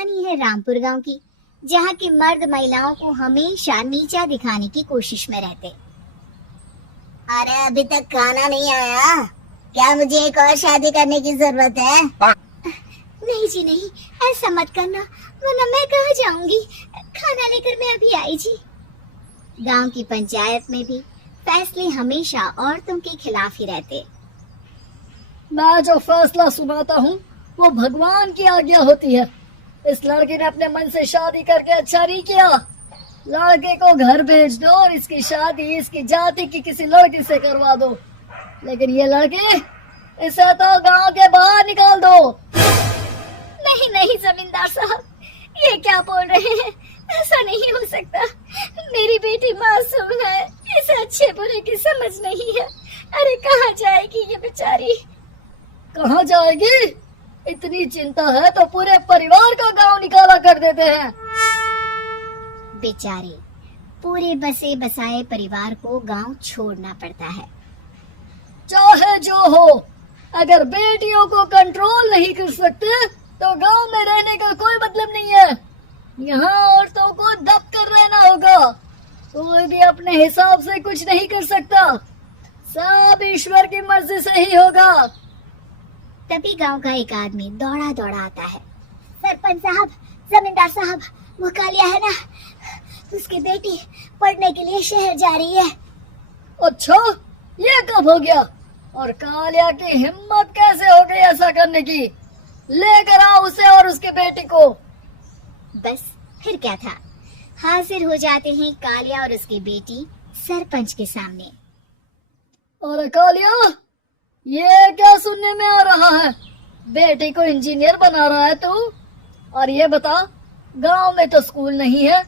कहानी है रामपुर गांव की, जहां के मर्द महिलाओं को हमेशा नीचा दिखाने की कोशिश में रहते। अरे अभी तक खाना नहीं आया क्या? मुझे एक और शादी करने की जरूरत है। नहीं जी नहीं, ऐसा मत करना, वरना मैं कहाँ जाऊंगी। खाना लेकर मैं अभी आई जी। गांव की पंचायत में भी फैसले हमेशा औरतों के खिलाफ ही रहते। मैं जो फैसला सुनाता हूँ वो भगवान की आज्ञा होती है। इस लड़के ने अपने मन से शादी करके अच्छा नहीं किया। लड़के को घर भेज दो और इसकी शादी इसकी जाति की किसी लड़की से करवा दो, लेकिन ये लड़की, इसे तो गांव के बाहर निकाल दो। नहीं नहीं जमींदार साहब, ये क्या बोल रहे हैं? ऐसा नहीं हो सकता। मेरी बेटी मासूम है, इसे अच्छे बुरे की समझ नहीं है। अरे कहाँ जाएगी ये बेचारी? कहाँ जाएगी? इतनी चिंता है तो पूरे परिवार का गांव निकाला कर देते हैं। बेचारे पूरे बसे बसाए परिवार को गांव छोड़ना पड़ता है। चाहे जो हो, अगर बेटियों को कंट्रोल नहीं कर सकते तो गांव में रहने का कोई मतलब नहीं है। यहाँ औरतों को दब कर रहना होगा। कोई भी अपने हिसाब से कुछ नहीं कर सकता, सब ईश्वर की मर्जी से ही होगा। तभी गांव का एक आदमी दौड़ा दौड़ा आता है। सरपंच साहब, जमींदार साहब, वो कालिया है ना, उसकी बेटी पढ़ने के लिए शहर जा रही है। अच्छा, ये कब हो गया? और कालिया की हिम्मत कैसे हो गई ऐसा करने की? लेकर आओ उसे और उसकी बेटी को। बस फिर क्या था, हाजिर हो जाते हैं कालिया और उसकी बेटी सरपंच के सामने। अरे कालिया, ये क्या सुनने में आ रहा है? बेटी को इंजीनियर बना रहा है तू? और ये बता, गांव में तो स्कूल नहीं है,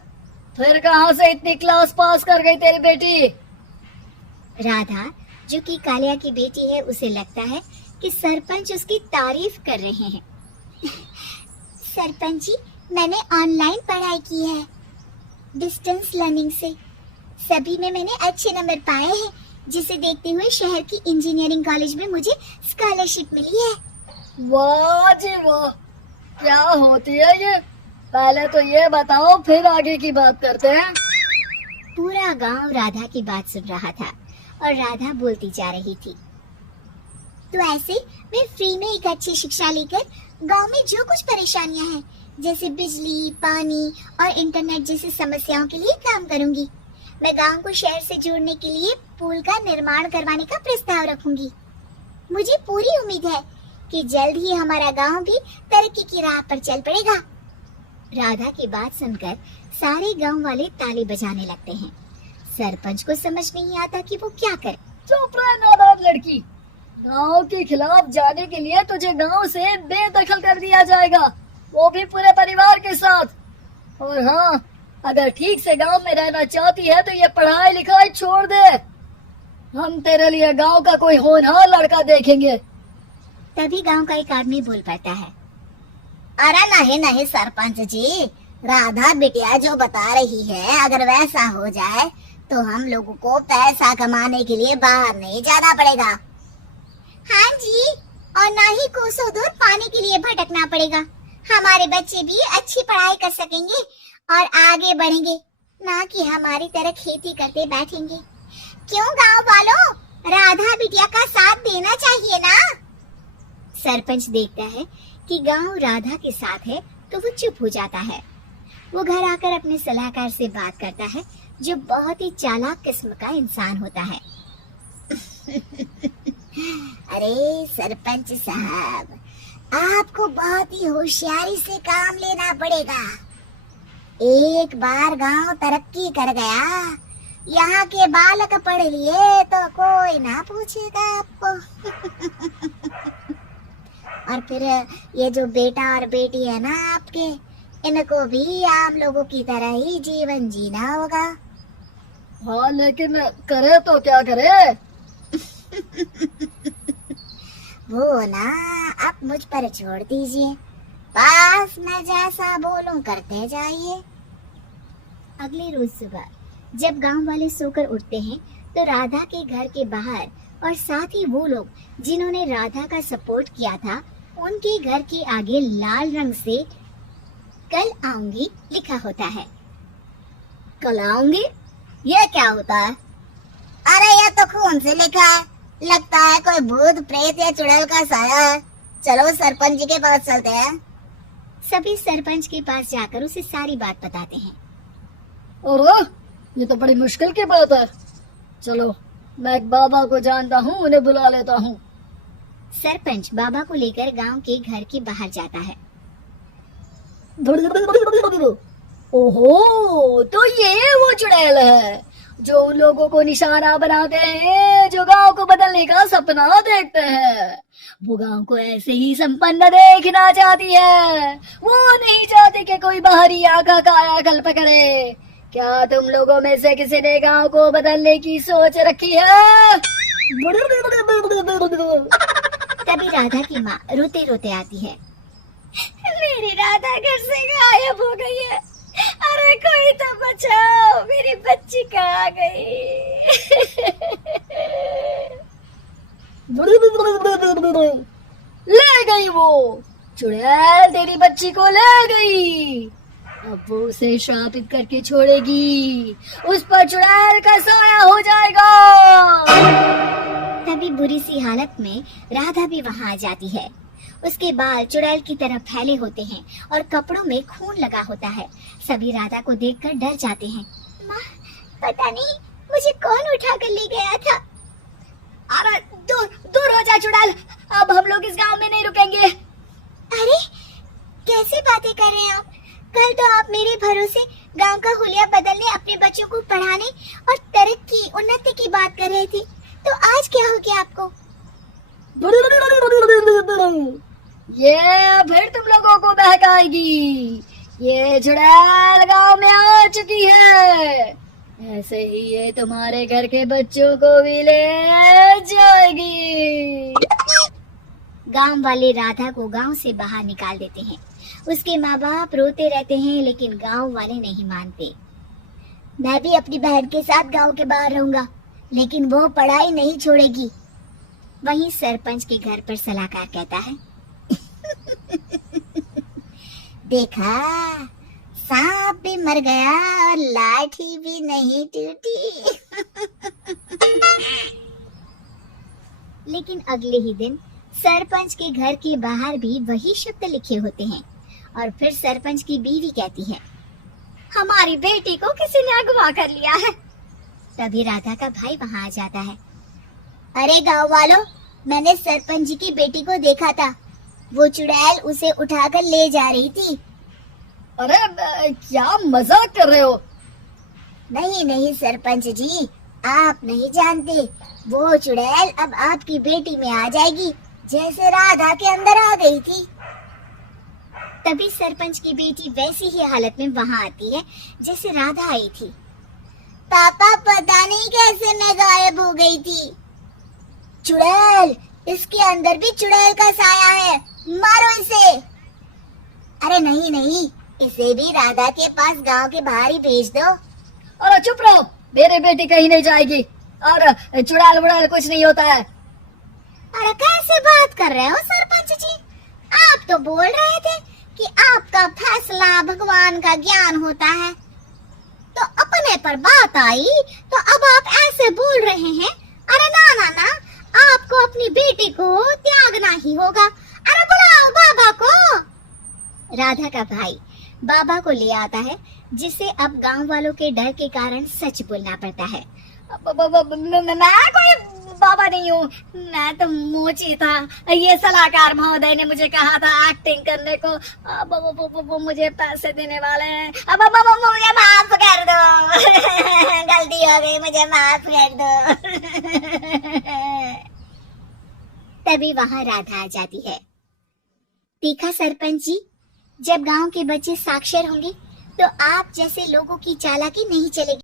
फिर कहाँ से इतनी क्लास पास कर गई तेरी बेटी? राधा, जो कि कालिया की बेटी है, उसे लगता है कि सरपंच उसकी तारीफ कर रहे हैं। सरपंच जी, मैंने ऑनलाइन पढ़ाई की है, डिस्टेंस लर्निंग से। सभी में मैंने अच्छे नंबर पाए हैं, जिसे देखते हुए शहर की इंजीनियरिंग कॉलेज में मुझे स्कॉलरशिप मिली है। वाह जी वाह, क्या होती है ये? पहले तो ये बताओ, फिर आगे की बात करते हैं। पूरा गांव राधा की बात सुन रहा था और राधा बोलती जा रही थी। तो ऐसे मैं फ्री में एक अच्छी शिक्षा लेकर गांव में जो कुछ परेशानियां हैं, जैसे बिजली, पानी और इंटरनेट जैसी समस्याओं के लिए काम करूंगी। मैं गांव को शहर से जोड़ने के लिए पुल का निर्माण करवाने का प्रस्ताव रखूंगी। मुझे पूरी उम्मीद है कि जल्द ही हमारा गांव भी तरक्की की राह पर चल पड़ेगा। राधा की बात सुनकर सारे गांव वाले ताली बजाने लगते हैं। सरपंच को समझ नहीं आता कि वो क्या करे। चुप रह नादान लड़की, गांव के खिलाफ जाने के लिए तुझे गांव से बेदखल कर दिया जाएगा, वो भी पूरे परिवार के साथ। और हाँ, अगर ठीक से गांव में रहना चाहती है तो ये पढ़ाई लिखाई छोड़ दे। हम तेरे लिए गांव का कोई होनहार लड़का देखेंगे। तभी गांव का एक आदमी बोल पड़ता है। अरे नहीं नहीं सरपंच जी, राधा बिटिया जो बता रही है, अगर वैसा हो जाए तो हम लोगों को पैसा कमाने के लिए बाहर नहीं जाना पड़ेगा। हाँ जी, और ना ही कोसों दूर पानी के लिए भटकना पड़ेगा। हमारे बच्चे भी अच्छी पढ़ाई कर सकेंगे और आगे बढ़ेंगे, ना कि हमारी तरह खेती करते बैठेंगे। क्यों गांव वालों, राधा बिटिया का साथ देना चाहिए ना। सरपंच देखता है कि गांव राधा के साथ है तो वो चुप हो जाता है। वो घर आकर अपने सलाहकार से बात करता है, जो बहुत ही चालाक किस्म का इंसान होता है। अरे सरपंच साहब, आपको बहुत ही होशियारी से काम लेना पड़ेगा। एक बार गांव तरक्की कर गया, यहाँ के बालक पढ़ लिए तो कोई ना पूछेगा आपको। और फिर ये जो बेटा और बेटी है ना आपके, इनको भी आम लोगों की तरह ही जीवन जीना होगा। हाँ, लेकिन करे तो क्या करे? वो ना आप मुझ पर छोड़ दीजिए, बस मैं जैसा बोलूं करते जाइए। अगले रोज सुबह जब गांव वाले सोकर उठते हैं तो राधा के घर के बाहर और साथ ही वो लोग जिन्होंने राधा का सपोर्ट किया था, उनके घर के आगे लाल रंग से कल आऊंगी लिखा होता है। कल आऊंगी, ये क्या होता है? अरे यह तो खून से लिखा है, लगता है कोई भूत प्रेत या चुड़ैल का साया है। चलो सरपंच जी के पास चलते हैं। सभी सरपंच के पास जाकर उसे सारी बात बताते हैं। और ये तो बड़ी मुश्किल की बात है। चलो, मैं एक बाबा को जानता हूँ, उन्हें बुला लेता हूँ। सरपंच बाबा को लेकर गांव के घर के बाहर जाता है। ओहो, तो ये वो चुड़ैल है जो उन लोगों को निशाना बनाते हैं जो गांव को बदलने का सपना देखते हैं। वो गांव को ऐसे ही संपन्न देखना चाहती है। वो नहीं चाहती कि कोई बाहरी आका कायाकल्प करे। क्या तुम लोगों में से किसी ने गांव को बदलने की सोच रखी है? तभी राधा की माँ रोते रोते आती है। मेरी राधा घर से गायब हो गई है। अरे कोई तो बचाओ, मेरी बच्ची कहाँ गई? ले गई वो चुड़ैल, तेरी बच्ची को ले गई। अब वो उसे श्रापित करके छोड़ेगी, उस पर चुड़ैल का साया हो जाएगा। तभी बुरी सी हालत में राधा भी वहाँ आ जाती है। उसके बाल चुड़ैल की तरह फैले होते हैं और कपड़ों में खून लगा होता है। सभी राधा को देखकर डर जाते हैं। माँ, पता नहीं मुझे कौन उठा कर ले गया था। अरे दूर दूर हो जा चुड़ैल, अब हम लोग इस गांव में नहीं रुकेंगे। अरे कैसी बातें कर रहे हैं आप? कल तो आप मेरे भरोसे गांव का हुलिया बदलने, अपने बच्चों को पढ़ाने और तरक्की उन्नति की बात कर रहे थे, तो आज क्या हो गया आपको? ये फिर तुम लोगों को बहकाएगी। ये चुड़ैल गांव में आ चुकी है, ऐसे ही ये तुम्हारे घर के बच्चों को भी ले जाएगी। गांव वाले राधा को गांव से बाहर निकाल देते हैं। उसके माँ बाप रोते रहते हैं, लेकिन गांव वाले नहीं मानते। मैं भी अपनी बहन के साथ गांव के बाहर रहूंगा, लेकिन वो पढ़ाई नहीं छोड़ेगी। वहीं सरपंच के घर पर सलाहकार कहता है। देखा, सांप भी मर गया और लाठी भी नहीं टूटी। लेकिन अगले ही दिन सरपंच के घर के बाहर भी वही शब्द लिखे होते हैं। और फिर सरपंच की बीवी कहती है, हमारी बेटी को किसी ने अगवा कर लिया है। तभी राधा का भाई वहाँ आ जाता है। अरे गांव वालों, मैंने सरपंच जी की बेटी को देखा था। वो चुड़ैल उसे उठाकर ले जा रही थी। अरे क्या मजाक कर रहे हो? नहीं नहीं सरपंच जी, आप नहीं जानते। वो चुड़ैल अब आपकी बेटी में आ जाएगी, जैसे राधा के अंदर आ गई थी। तभी सरपंच की बेटी वैसी ही हालत में वहाँ आती है जैसे राधा आई थी। पापा, पता नहीं कैसे मैं गायब हो गई थी। चुड़ैल, इसके अंदर भी चुड़ैल का साया है, मारो इसे। अरे नहीं नहीं, इसे भी राधा के पास गांव के बाहर ही भेज दो। अरे चुप रहो, मेरी बेटी कहीं नहीं जाएगी और चुड़ैल वुड़ैल कुछ नहीं होता है। अरे कैसे बात कर रहे हो सरपंच जी? आप तो बोल रहे थे कि आपका फैसला भगवान का ज्ञान होता है, तो अपने पर बात आई तो अब आप ऐसे बोल रहे हैं। अरे ना ना ना, आपको अपनी बेटी को त्यागना ही होगा। अरे बुलाओ बाबा को। राधा का भाई बाबा को ले आता है, जिसे अब गांव वालों के डर के कारण सच बोलना पड़ता है। मैं कोई बाबा नहीं हूँ, मैं तो मोची था। ये सलाहकार महोदय ने मुझे कहा था एक्टिंग करने को। वो मुझे पैसे देने वाले हैं। अब मुझे माफ कर दो। गलती हो गई, मुझे माफ कर दो। तभी वहाँ राधा आ जाती है। देखा सरपंच जी, जब गांव के बच्चे साक्षर होंगे तो आप जैसे लोगों की चालाकी नहीं चलेगी।